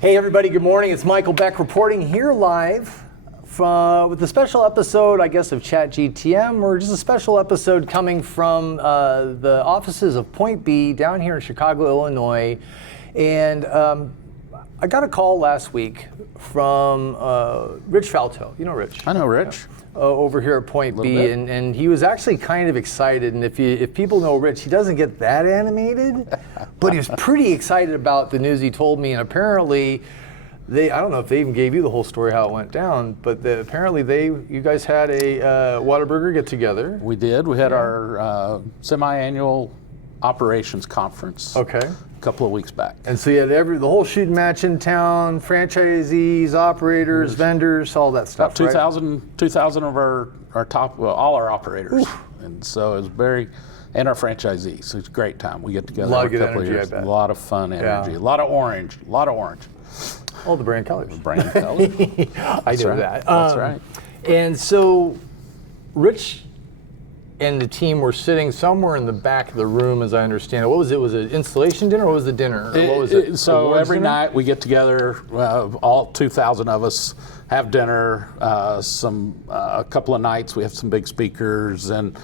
Hey everybody, good morning. It's Michael Beck reporting here live with a special episode, I guess, of Chat GTM, or just a special episode coming from the offices of Point B down here in Chicago, Illinois. And I got a call last week from Rich Falto. You know Rich? I know Rich. Over here at Point B, and he was actually kind of excited. And if people know Rich, he doesn't get that animated, but he was pretty excited about the news he told me. And apparently, I don't know if they even gave you the whole story how it went down, but apparently you guys had a Whataburger get together. We did. We had our semi-annual operations conference. Okay. A couple of weeks back. And so you had the whole shooting match in town, franchisees, operators, vendors, all that stuff. About 2,000 of our top, well, all our operators. Oof. And so it was and our franchisees. So it's a great time. We get together. A lot of good energy, I bet. A lot of fun energy. Yeah. A lot of orange. All the brand colors. Brand colors. I know that. That's right. And so Rich and the team were sitting somewhere in the back of the room, as I understand it. What was it? Was it an installation dinner, or what was the dinner? What was it? So every night we get together, all 2,000 of us have dinner. A couple of nights we have some big speakers, and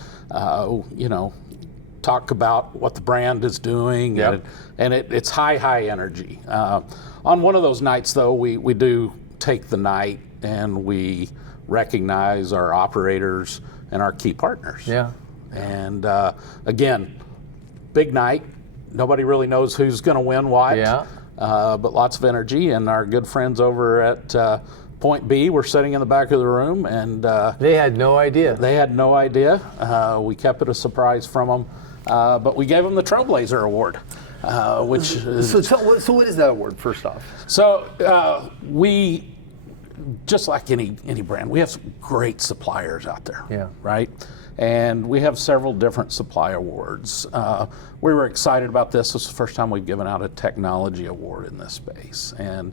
talk about what the brand is doing. Yep. And it's high energy. On one of those nights, though, we do take the night and we recognize our operators and our key partners. Yeah. And again, big night. Nobody really knows who's going to win what. Yeah. But lots of energy, and our good friends over at Point B were sitting in the back of the room, and they had no idea. We kept it a surprise from them, but we gave them the Trailblazer Award. Which is, so what is that award, first off? So we, just like any brand, we have some great suppliers out there. Yeah. Right? And we have several different supply awards. We were excited about this. This is the first time we've given out a technology award in this space. And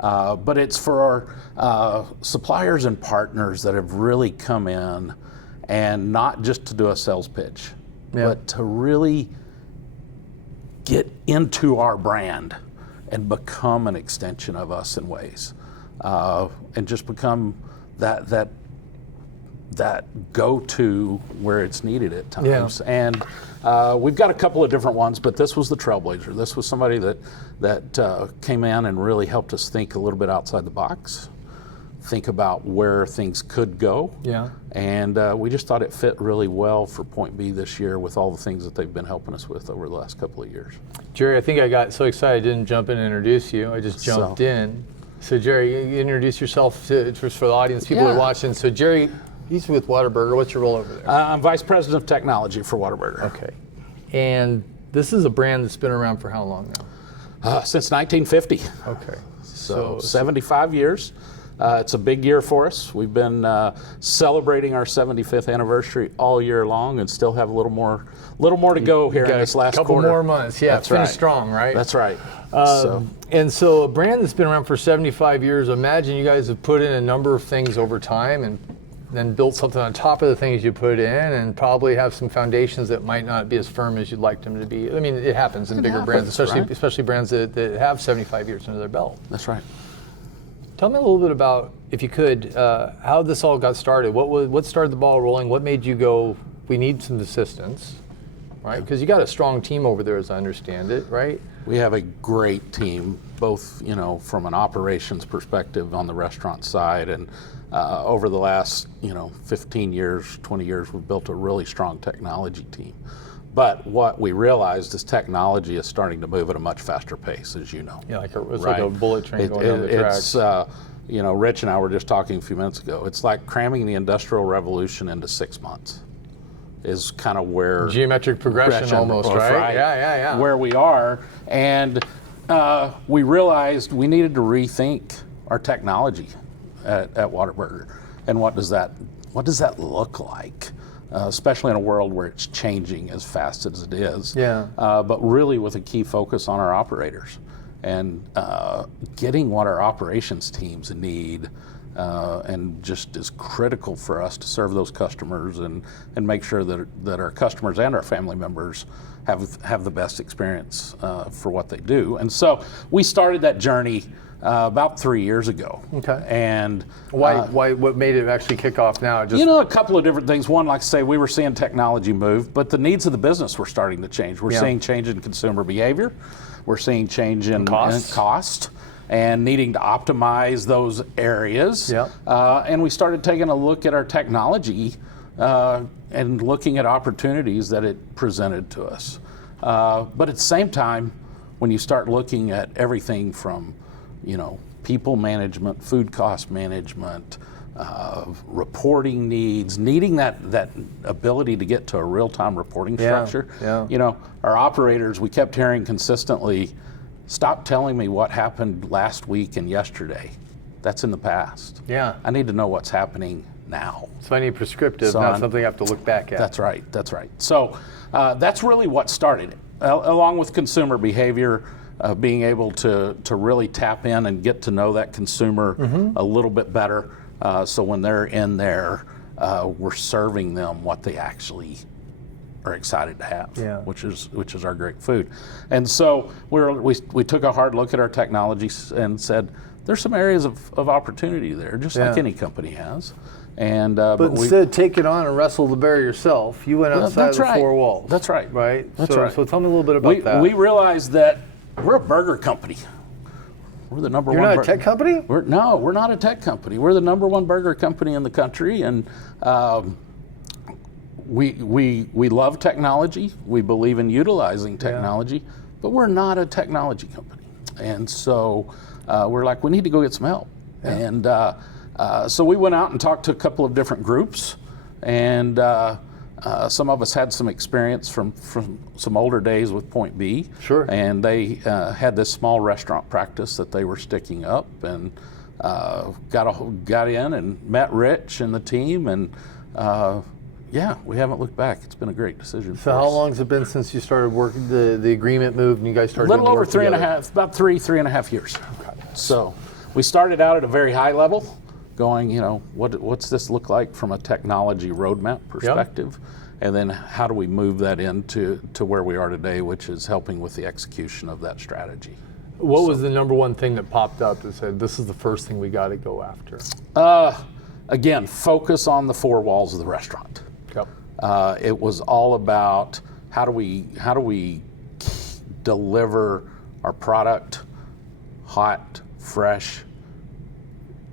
but it's for our suppliers and partners that have really come in, and not just to do a sales pitch, but to really get into our brand and become an extension of us in ways. And just become that go-to where it's needed at times. Yeah. And we've got a couple of different ones, but this was the Trailblazer. This was somebody that came in and really helped us think a little bit outside the box, think about where things could go. Yeah. And we just thought it fit really well for Point B this year with all the things that they've been helping us with over the last couple of years. Jerry, I think I got so excited I didn't jump in and introduce you. I just jumped in. So Jerry, you introduce yourself for the audience, people that are watching. So Jerry, he's with Whataburger. What's your role over there? I'm Vice President of Technology for Whataburger. Okay. And this is a brand that's been around for how long now? Since 1950. Okay. So 75 years. It's a big year for us. We've been celebrating our 75th anniversary all year long, and still have a little more to go here in this last quarter. A couple more months, yeah. That's finish strong, right? That's right. And so a brand that's been around for 75 years, imagine you guys have put in a number of things over time, and then built something on top of the things you put in, and probably have some foundations that might not be as firm as you'd like them to be. I mean, it happens in bigger brands, especially brands that have 75 years under their belt. That's right. Tell me a little bit about, if you could, how this all got started. What started the ball rolling? What made you go, we need some assistance, right? Because you got a strong team over there, as I understand it, right? We have a great team, both from an operations perspective on the restaurant side, and over the last 15 years, 20 years, we've built a really strong technology team. But what we realized is technology is starting to move at a much faster pace, as you know. Yeah, it's like a bullet train going down the tracks. Rich and I were just talking a few minutes ago. It's like cramming the Industrial Revolution into 6 months. Is kind of where geometric progression almost, right? Yeah. Where we are, and we realized we needed to rethink our technology at Whataburger, and what does that look like? Especially in a world where it's changing as fast as it is. Yeah. But really with a key focus on our operators, and getting what our operations teams need and just is critical for us to serve those customers and make sure that our customers and our family members have the best experience for what they do. And so we started that journey about 3 years ago. Okay. And why? What made it actually kick off now? Just a couple of different things. One, like I say, we were seeing technology move, but the needs of the business were starting to change. We're seeing change in consumer behavior. We're seeing change in cost and needing to optimize those areas. Yep. And we started taking a look at our technology and looking at opportunities that it presented to us. But at the same time, when you start looking at everything from people management, food cost management, reporting needs, needing that ability to get to a real-time reporting structure. Yeah. Our operators, we kept hearing consistently, stop telling me what happened last week and yesterday. That's in the past. Yeah. I need to know what's happening now. So I need prescriptive, not something I have to look back at. That's right. So that's really what started it, along with consumer behavior. Being able to really tap in and get to know that consumer a little bit better, so when they're in there, we're serving them what they actually are excited to have, which is our great food. And so we took a hard look at our technology and said, there's some areas of opportunity there, just like any company has. And but instead of take it on and wrestle the bear yourself, you went outside the four walls. That's right. Right? That's right. So tell me a little bit about that. We realized that we're a burger company. We're the number one. You're not a tech company? No, we're not a tech company. We're the number one burger company in the country, and we love technology. We believe in utilizing technology, but we're not a technology company. And so we're like, we need to go get some help. And so we went out and talked to a couple of different groups, and some of us had some experience from some older days with Point B. Sure. And they had this small restaurant practice that they were sticking up, and got in and met Rich and the team, and we haven't looked back. It's been a great decision. So how long has it been since you started working, the agreement moved and you guys started doing the work together? About 3.5 years. Okay. So we started out at a very high level, going, what's this look like from a technology roadmap perspective? Yep. And then how do we move that into where we are today, which is helping with the execution of that strategy. What was the number one thing that popped up that said, this is the first thing we got to go after? Again, focus on the four walls of the restaurant. Yep. It was all about how do we deliver our product hot, fresh,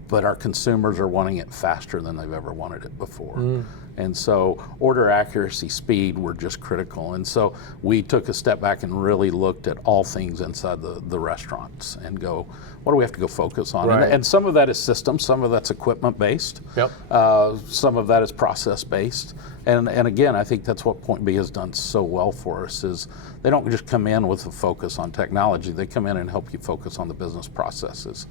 but our consumers are wanting it faster than they've ever wanted it before. And so order accuracy, speed were just critical. And so we took a step back and really looked at all things inside the restaurants and go, what do we have to go focus on? Right. And some of that is systems, some of that's equipment based, yep. Some of that is process based. And again, I think that's what Point B has done so well for us, is they don't just come in with a focus on technology, they come in and help you focus on the business processes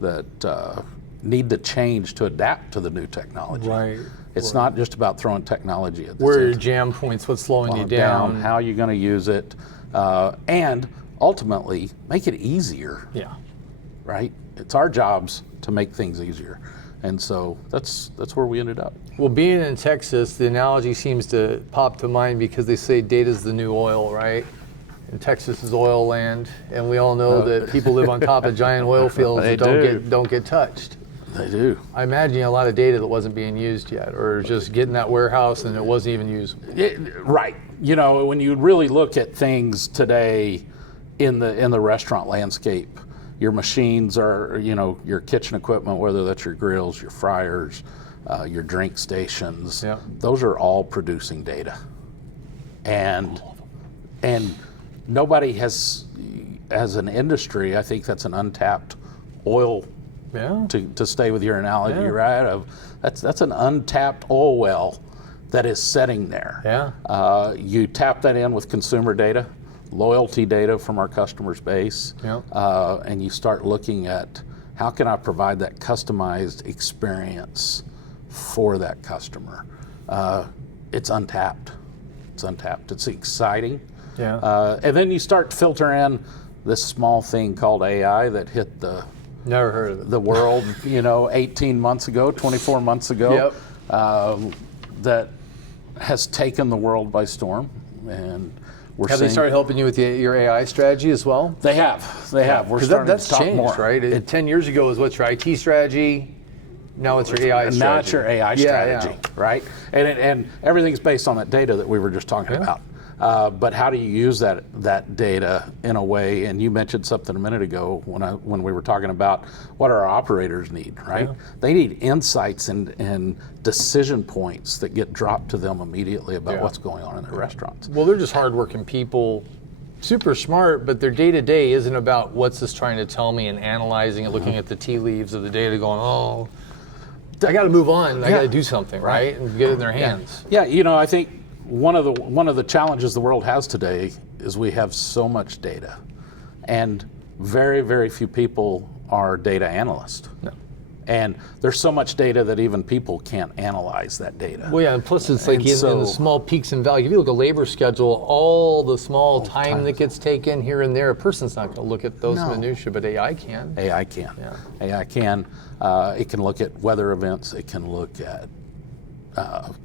that need to change to adapt to the new technology. Right. It's not just about throwing technology at this. Where are your jam points? What's slowing you down? How are you going to use it? And ultimately, make it easier. Yeah. Right? It's our jobs to make things easier. And so that's where we ended up. Well, being in Texas, the analogy seems to pop to mind because they say data's the new oil, right? And Texas is oil land, and we all know that people live on top of giant oil fields that don't get touched. They do. I imagine a lot of data that wasn't being used yet, or just getting that warehouse and it wasn't even usable. Right. When you really look at things today in the restaurant landscape, your machines are, your kitchen equipment, whether that's your grills, your fryers, your drink stations, yeah. Those are all producing data. And nobody has, as an industry, I think that's an untapped oil. Yeah. To stay with your analogy, right? That's an untapped oil well that is sitting there. Yeah. You tap that in with consumer data, loyalty data from our customer base, and you start looking at how can I provide that customized experience for that customer. It's untapped. It's exciting. Yeah. And then you start to filter in this small thing called AI that hit the Never heard of it. The world, 18 months ago, 24 months ago, that has taken the world by storm. And have they started helping you with your AI strategy as well? They have. We're starting that's to talk changed, more. Right? 10 years ago was what's your IT strategy? Now it's your AI strategy. Now it's your AI strategy, right? And everything's based on that data that we were just talking about. But how do you use that data in a way? And you mentioned something a minute ago when we were talking about what our operators need, right? Yeah. They need insights and decision points that get dropped to them immediately about what's going on in their restaurants. Well, they're just hardworking people, super smart, but their day-to-day isn't about what's this trying to tell me and analyzing it, looking at the tea leaves of the data going, oh, I got to move on. I got to do something, right? And get it in their hands. Yeah, I think one of the challenges the world has today is we have so much data, and very, very few people are data analysts. No. And there's so much data that even people can't analyze that data. Well, yeah, and plus it's like in the small peaks and valleys. If you look at a labor schedule, all the small time that gets taken here and there, a person's not going to look at those minutiae, but AI can. AI can. Yeah. AI can. It can look at weather events. It can look at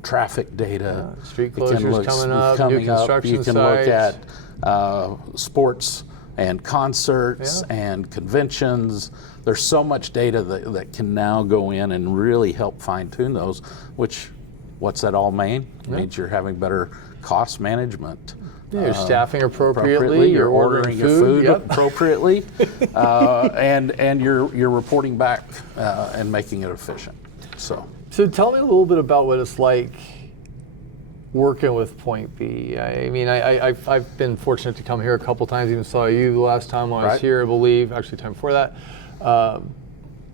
traffic data. Street closures coming up, new construction sites. You can look at sports and concerts and conventions. There's so much data that can now go in and really help fine-tune those, what's that all mean? It means you're having better cost management. Yeah, you're staffing appropriately, you're ordering your food appropriately, and you're reporting back and making it efficient. So tell me a little bit about what it's like working with Point B. I mean, I've been fortunate to come here a couple times. Even saw you the last time I was here, I believe. Actually, time before that.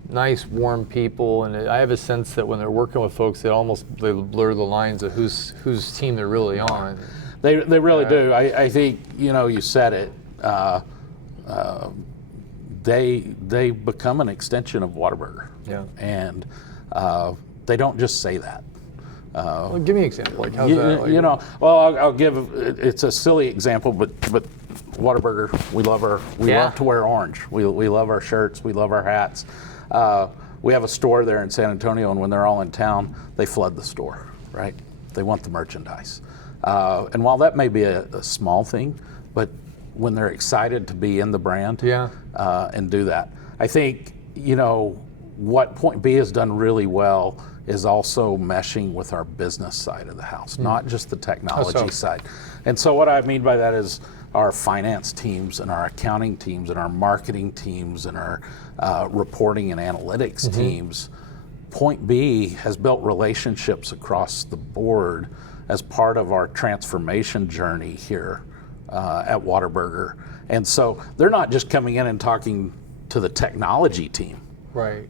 Nice, warm people, and I have a sense that when they're working with folks, they blur the lines of whose team they're really on. They really do. I think you said it. They become an extension of Whataburger. Yeah. And they don't just say that. Well, give me an example. Like how's that? I'll give. It's a silly example, but Whataburger, we love to wear orange. We love our shirts. We love our hats. We have a store there in San Antonio, and when they're all in town, they flood the store. Right? They want the merchandise. And while that may be a small thing, but when they're excited to be in the brand and do that, I think what Point B has done really well is also meshing with our business side of the house, not just the technology side. And so what I mean by that is our finance teams and our accounting teams and our marketing teams and our reporting and analytics teams. Point B has built relationships across the board as part of our transformation journey here at Whataburger. And so they're not just coming in and talking to the technology team. Right.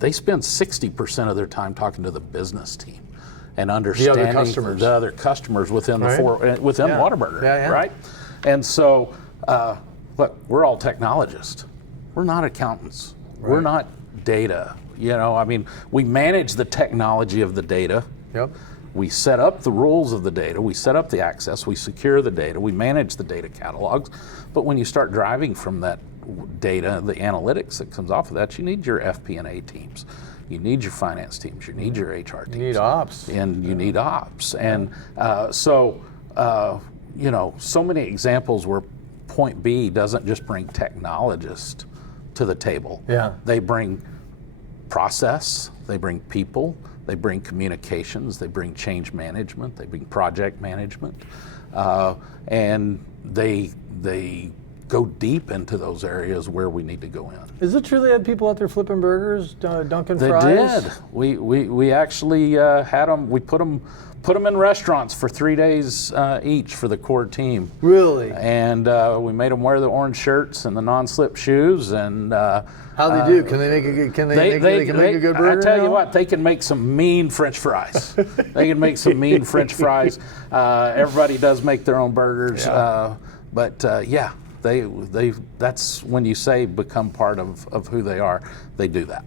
They spend 60% of their time talking to the business team and understanding the other customers within Whataburger, right? And so, look, we're all technologists. We're not accountants. Right. We're not data. I mean, we manage the technology of the data. Yep. We set up the rules of the data. We set up the access. We secure the data. We manage the data catalogs. But when you start driving from that data, the analytics that comes off of that, you need your FP&A teams. You need your finance teams. You need your HR teams. You need ops. And you need ops. And so many examples where Point B doesn't just bring technologists to the table. Yeah. They bring process. They bring people. They bring communications. They bring change management. They bring project management. And they go deep into those areas where we need to go in. Is it true they had people out there flipping burgers, dunking fries? They did. We actually had them. We put them in restaurants for 3 days each for the core team. Really? And we made them wear the orange shirts and the non-slip shoes. And how they do? Can they make a good? Can they make a good burger? I tell you what, they can make some mean French fries. They can make some mean French fries. Everybody does make their own burgers, but They that's when you say become part of who they are, they do that.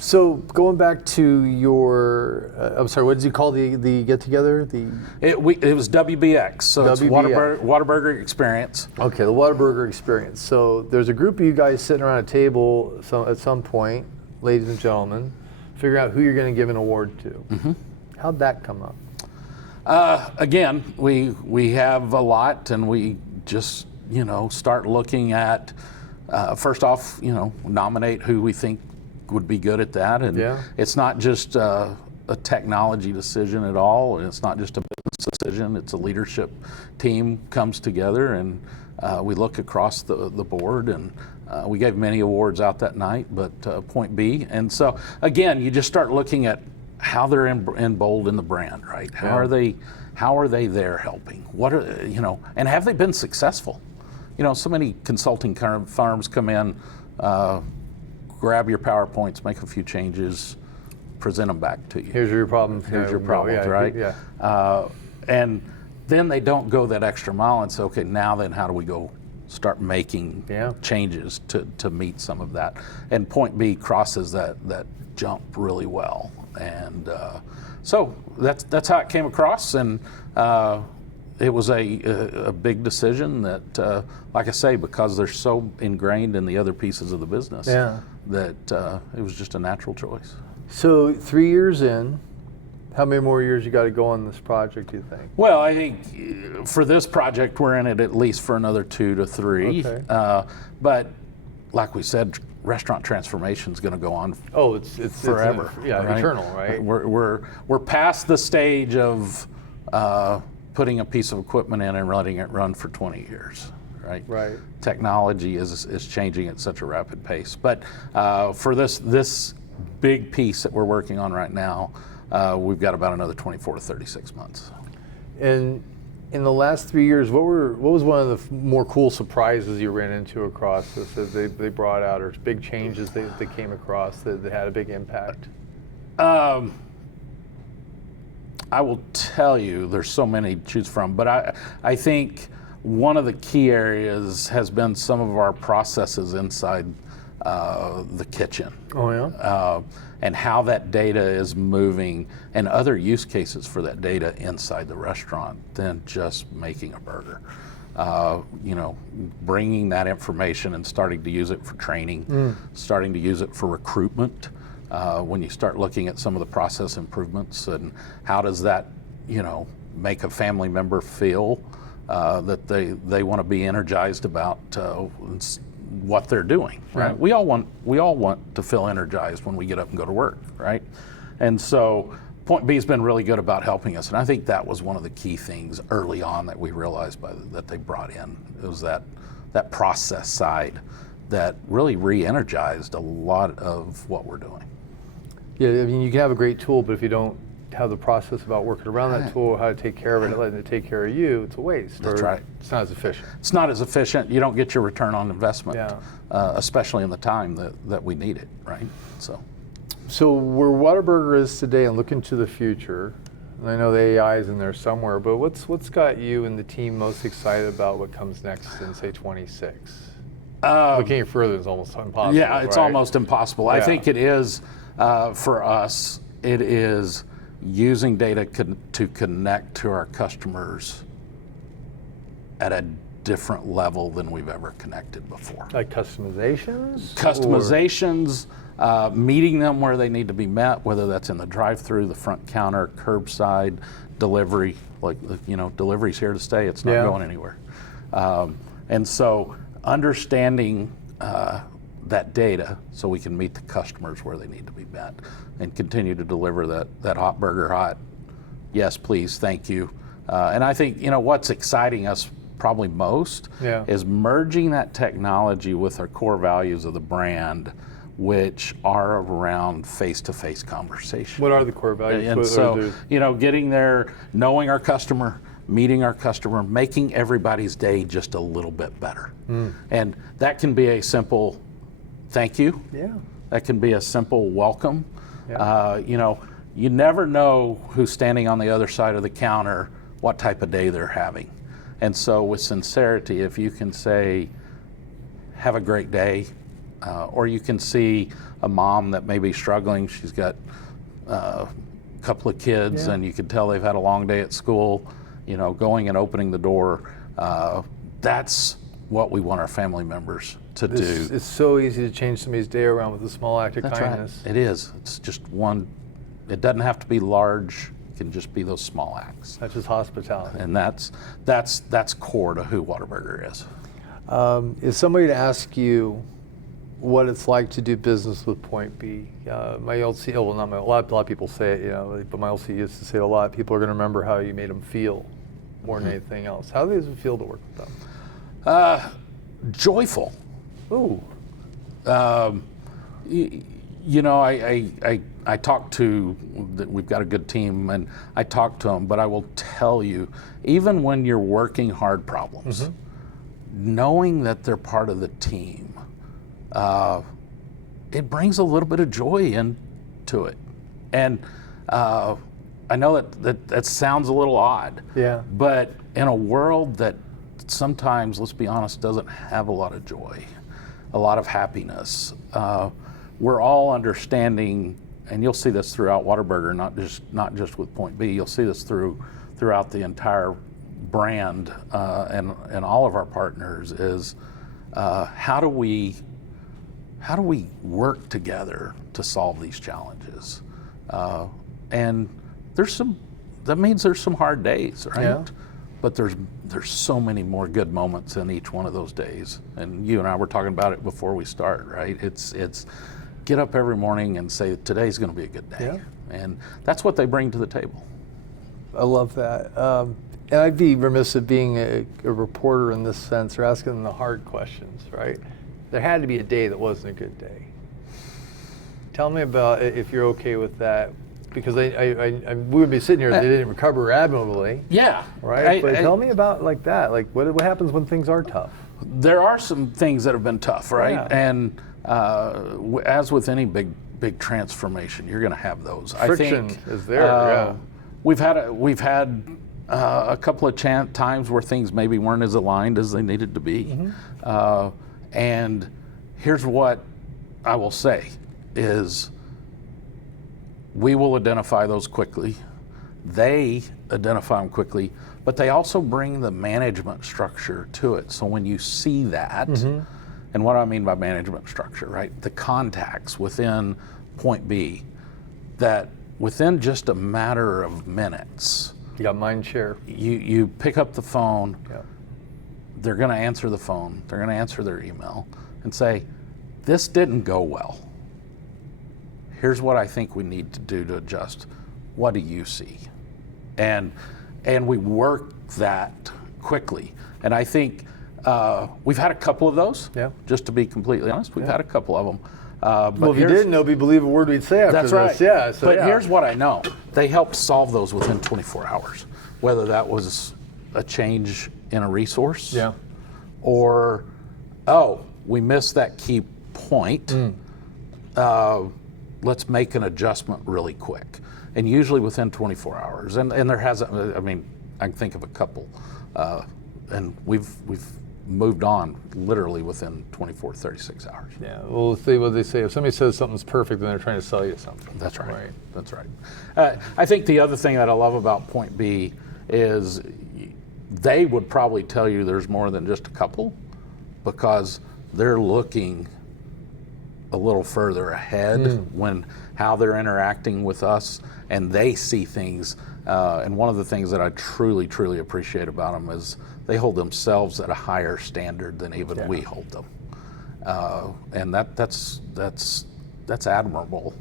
So going back to your, I'm sorry, what did you call the get together? It was WBX, so it's WBX. Whataburger Experience. Okay, the Whataburger Experience. So there's a group of you guys sitting around a table at some point, ladies and gentlemen, figuring out who you're going to give an award to. Mm-hmm. How'd that come up? Again, we have a lot, and we just start looking at first off, nominate who we think would be good at that, and it's not just a technology decision at all. It's not just a business decision. It's a leadership team comes together, and we look across the board, and we gave many awards out that night, but Point B. And so again, you just start looking at how they're in bold in the brand, right? How are they there helping? What are and have they been successful? So many consulting firms come in, grab your PowerPoints, make a few changes, present them back to you. Here's your problem. Here's your problems, right? Yeah. And then they don't go that extra mile and say, okay, now then how do we go start making changes to meet some of that? And Point B crosses that jump really well. And so that's how it came across. And it was a big decision that, like I say, because they're so ingrained in the other pieces of the business, that it was just a natural choice. So 3 years in, how many more years you got to go on this project, do you think? Well, I think for this project, we're in it at least for another 2 to 3. Okay. But like we said, restaurant transformation is going to go on. Oh, it's forever. Right? Eternal, right? We're past the stage of putting a piece of equipment in and letting it run for 20 years. Right. Technology is changing at such a rapid pace. But for this big piece that we're working on right now, we've got about another 24 to 36 months. And in the last 3 years, what was one of the more cool surprises you ran into across this that they brought out, or big changes they came across that had a big impact? I will tell you, there's so many to choose from, but I think one of the key areas has been some of our processes inside the kitchen. Oh, yeah? And how that data is moving, and other use cases for that data inside the restaurant than just making a burger. Bringing that information and starting to use it for training, starting to use it for recruitment. When you start looking at some of the process improvements, and how does that, make a family member feel that they want to be energized about what they're doing, right? We all want to feel energized when we get up and go to work, right? And so Point B has been really good about helping us, and I think that was one of the key things early on that we realized that they brought in. It was that process side that really re-energized a lot of what we're doing. Yeah, I mean, you can have a great tool, but if you don't have the process about working around that tool, how to take care of it, and letting it take care of you, it's a waste. That's right. It's not as efficient. It's not as efficient. You don't get your return on investment, especially in the time that we need it, right? So where Whataburger is today and looking to the future, and I know the AI is in there somewhere, but what's got you and the team most excited about what comes next in, say, 26? Looking further is almost impossible. Yeah, it's almost impossible. Yeah. I think it is, for us, it is using data to connect to our customers at a different level than we've ever connected before. Like customizations? Customizations, meeting them where they need to be met, whether that's in the drive-through, the front counter, curbside, delivery. Delivery's here to stay. It's not going anywhere. And so understanding that data so we can meet the customers where they need to be met and continue to deliver that hot burger hot. Yes, please, thank you. And I think, what's exciting us probably most is merging that technology with our core values of the brand, which are around face-to-face conversation. What are the core values? And so, getting there, knowing our customer, meeting our customer, making everybody's day just a little bit better. And that can be a simple thank you. Yeah. That can be a simple welcome. Yeah. You never know who's standing on the other side of the counter, what type of day they're having. And so with sincerity, if you can say, have a great day, Or you can see a mom that may be struggling. She's got a couple of kids, and you can tell they've had a long day at school. Going and opening the door. That's what we want our family members to do. It's so easy to change somebody's day around with a small act of kindness. Right. It is. It's just one. It doesn't have to be large. It can just be those small acts. That's just hospitality. And that's core to who Whataburger is. If somebody to ask you what it's like to do business with Point B, my old CEO, well, not my, a lot of people say it, but my old CEO used to say it a lot. People are going to remember how you made them feel more than anything else. How does it feel to work with them? Joyful. Ooh. I talk to, we've got a good team, and I talk to them, but I will tell you, even when you're working hard problems, knowing that they're part of the team, it brings a little bit of joy into it. And I know that sounds a little odd, but in a world that sometimes, let's be honest, doesn't have a lot of joy, a lot of happiness, we're all understanding, and you'll see this throughout Whataburger, not just with Point B. You'll see this throughout the entire brand and all of our partners. Is how do we work together to solve these challenges? And that means there's some hard days, right? Yeah. But there's so many more good moments in each one of those days. And you and I were talking about it before we start, right? It's get up every morning and say, today's going to be a good day. Yeah. And that's what they bring to the table. I love that. And I'd be remiss of being a reporter in this sense, or asking them the hard questions, right? There had to be a day that wasn't a good day. Tell me about it, if you're okay with that, because we would be sitting here if they didn't recover admirably. Yeah. Right? But tell me about like that. Like what happens when things are tough? There are some things that have been tough, right? Yeah. And as with any big transformation, you're going to have those. Friction I think is there. We've had a couple of times where things maybe weren't as aligned as they needed to be. And here's what I will say is we will identify those quickly. They identify them quickly, but they also bring the management structure to it. So when you see that, and what I mean by management structure, right? The contacts within Point B, that within just a matter of minutes, You got mind share. you pick up the phone, they're going to answer the phone, they're going to answer their email and say, this didn't go well. Here's what I think we need to do to adjust. What do you see? And we work that quickly. And I think we've had a couple of those, just to be completely honest. We've had a couple of them. But if you didn't, nobody believe a word we'd say after that's this. right. Yeah. So but here's what I know. They helped solve those within 24 hours, whether that was a change in a resource or, we missed that key point. Let's make an adjustment really quick. And usually within 24 hours. And there hasn't, I can think of a couple. And we've moved on literally within 24, 36 hours. Yeah, well, see what they say. If somebody says something's perfect, then they're trying to sell you something. That's right. That's right. I think the other thing that I love about Point B is they would probably tell you there's more than just a couple, because they're looking a little further ahead when how they're interacting with us, and they see things. And one of the things that I truly, truly appreciate about them is they hold themselves at a higher standard than even we hold them. And that's admirable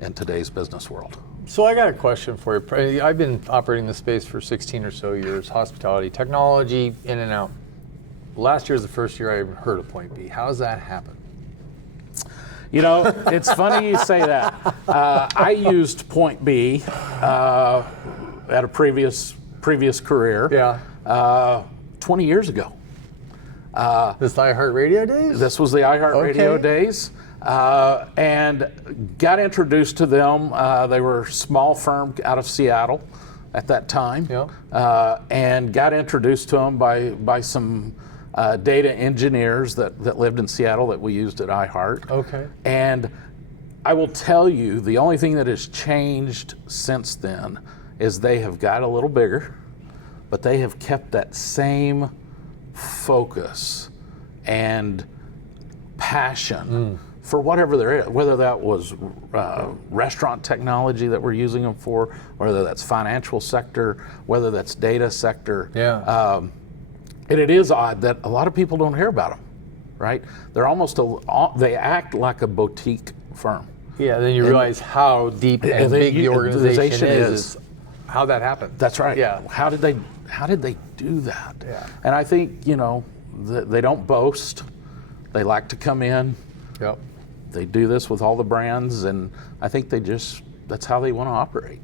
in today's business world. So I got a question for you. I've been operating this space for 16 or so years, hospitality, technology, in and out. Last year was the first year I even heard of Point B. How does that happen? It's funny you say that. I used Point B at a previous career 20 years ago. This iHeartRadio days? This was the iHeartRadio days. And got introduced to them. They were a small firm out of Seattle at that time. And got introduced to them by some data engineers that lived in Seattle that we used at iHeart. Okay. And I will tell you, the only thing that has changed since then is they have got a little bigger, but they have kept that same focus and passion for whatever there is, whether that was restaurant technology that we're using them for, whether that's financial sector, whether that's data sector. Yeah. And it is odd that a lot of people don't hear about them, right? They're almost, they act like a boutique firm. Yeah, then you realize how deep and big the organization is. How that happened. That's right. Yeah. How did they do that? Yeah. And I think, they don't boast. They like to come in. Yep. They do this with all the brands, and I think that's how they want to operate.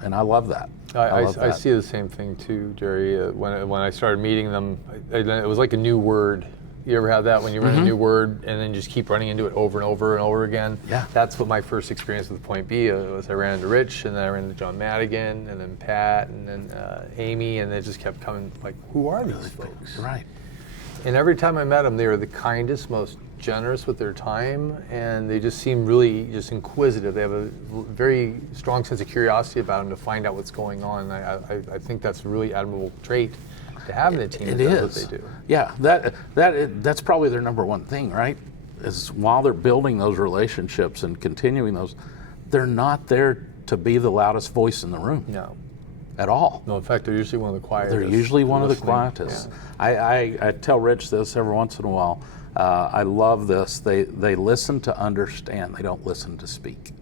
And I love that. I see the same thing too, Jerry. When I started meeting them, it was like a new word. You ever have that when you learn a new word and then just keep running into it over and over and over again? Yeah. That's what my first experience with Point B was. I ran into Rich, and then I ran into John Madigan, and then Pat, and then Amy, and it just kept coming like, who are these folks? Right. And every time I met them, they were the kindest, most generous with their time, and they just seem really just inquisitive. They have a very strong sense of curiosity about them to find out what's going on. I think that's a really admirable trait to have in the team. It is is. what they do. Yeah, that's probably their number one thing, right? Is while they're building those relationships and continuing those, they're not there to be the loudest voice in the room. No. At all. No, in fact, they're usually one of the quietest. They're usually one of the quietest. Yeah. I tell Rich this every once in a while. I love this. They listen to understand. They don't listen to speak.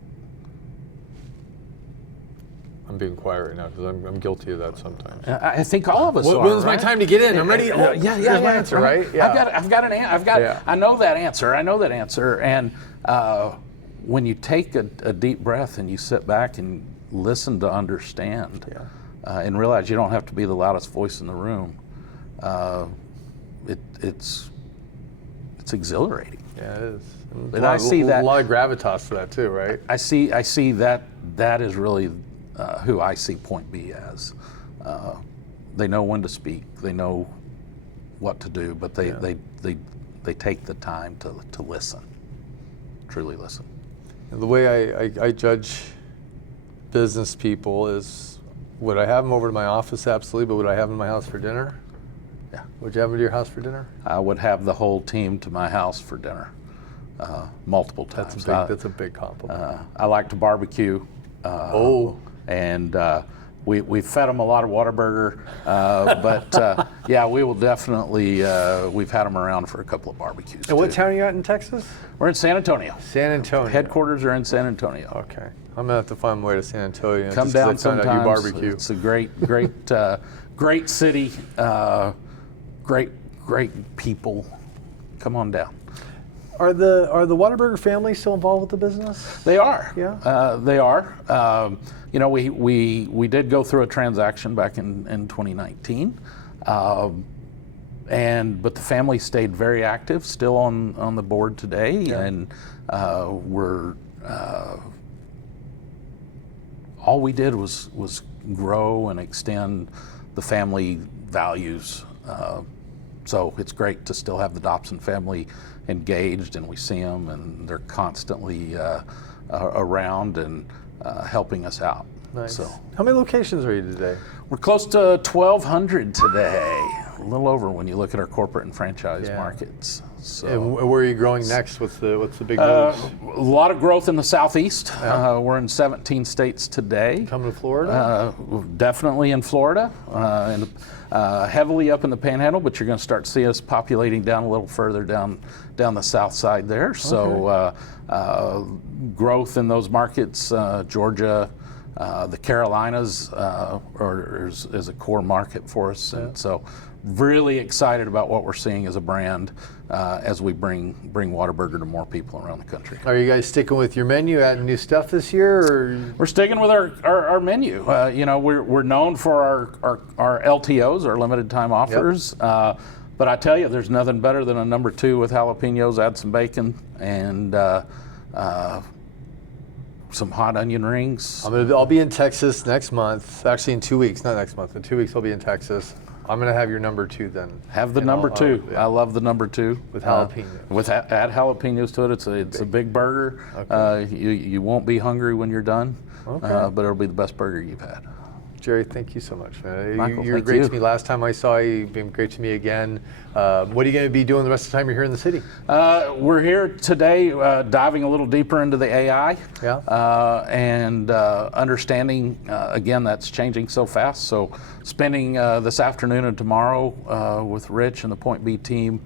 I'm being quiet right now because I'm guilty of that sometimes. I think all of us are. When's my right? time to get in? I'm ready. Yeah. My answer, right? Yeah. I know that answer. And when you take a deep breath and you sit back and listen to understand, and realize you don't have to be the loudest voice in the room, it's exhilarating. Yeah, it is. And I see that a lot of gravitas to that too, right? I see that is really who I see Point B as. They know when to speak. They know what to do, but they take the time to listen, truly listen. And the way I judge business people is, would I have them over to my office? Absolutely, but would I have them in my house for dinner? Yeah. Would you have them to your house for dinner? I would have the whole team to my house for dinner, multiple times. That's a big compliment. I like to barbecue. And we fed them a lot of Whataburger, but yeah, we will definitely. We've had them around for a couple of barbecues. And what town are you at in Texas? We're in San Antonio. San Antonio. Headquarters are in San Antonio. Okay, I'm gonna have to find my way to San Antonio. Come down sometimes. You barbecue. It's a great city, great people. Come on down. Are the Whataburger family still involved with the business? They are. Yeah. They are. We did go through a transaction back in 2019, but the family stayed very active, still on the board today, and we're all we did was grow and extend the family values. So it's great to still have the Dobson family engaged, and we see them, and they're constantly around and helping us out. Nice. So, how many locations are you today? we're close to 1,200 today. A little over when you look at our corporate and franchise markets. So, and where are you growing next? What's the big moves? a lot of growth in the Southeast. We're in 17 states today. Coming to Florida? Definitely in Florida, and heavily up in the Panhandle, but you're going to start to see us populating down a little further down the south side there. So growth in those markets, Georgia, the Carolinas is a core market for us, and so really excited about what we're seeing as a brand as we bring Whataburger to more people around the country. Are you guys sticking with your menu, adding new stuff this year? Or? We're sticking with our menu. We're known for our LTOs, our limited time offers. Yep. But I tell you, there's nothing better than a number 2 with jalapenos, add some bacon, and some hot onion rings. I'll be in Texas next month. Actually, in 2 weeks, not next month. In 2 weeks, I'll be in Texas. I'm going to have your number 2 then. Have the number 2. I love the number 2. With jalapeno. Add jalapenos to it. It's a big burger. Okay. You won't be hungry when you're done, Okay. but it'll be the best burger you've had. Jerry, thank you so much, man. Michael, you were great to me last time I saw you. You've been great to me again. What are you going to be doing the rest of the time you're here in the city? We're here today diving a little deeper into the AI and understanding, again, that's changing so fast. So spending this afternoon and tomorrow with Rich and the Point B team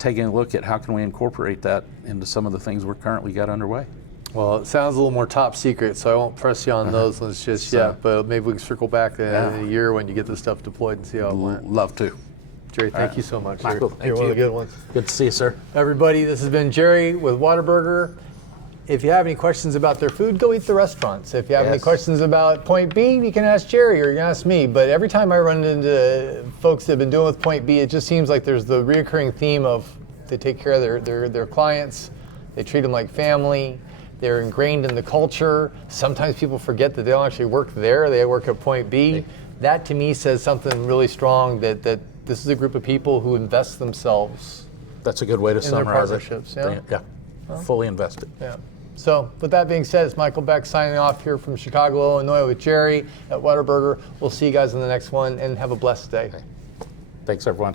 taking a look at how can we incorporate that into some of the things we're currently got underway. Well, it sounds a little more top secret, so I won't press you on those ones just yet, but maybe we can circle back in a year when you get this stuff deployed and see how it went. Love to. Jerry, thank you so much. Michael, You're one of the good ones. Good to see you, sir. Everybody, this has been Jerry with Whataburger. If you have any questions about their food, go eat the restaurants. If you have any questions about Point B, you can ask Jerry or you can ask me. But every time I run into folks that have been doing with Point B, it just seems like there's the reoccurring theme of they take care of their clients, they treat them like family. They're ingrained in the culture. Sometimes people forget that they don't actually work there. They work at Point B. That to me says something really strong that this is a group of people who invest themselves. That's a good way to summarize it. Partnerships, Fully invested. Yeah. So with that being said, it's Michael Beck signing off here from Chicago, Illinois with Jerry at Whataburger. We'll see you guys in the next one and have a blessed day. Thanks, everyone.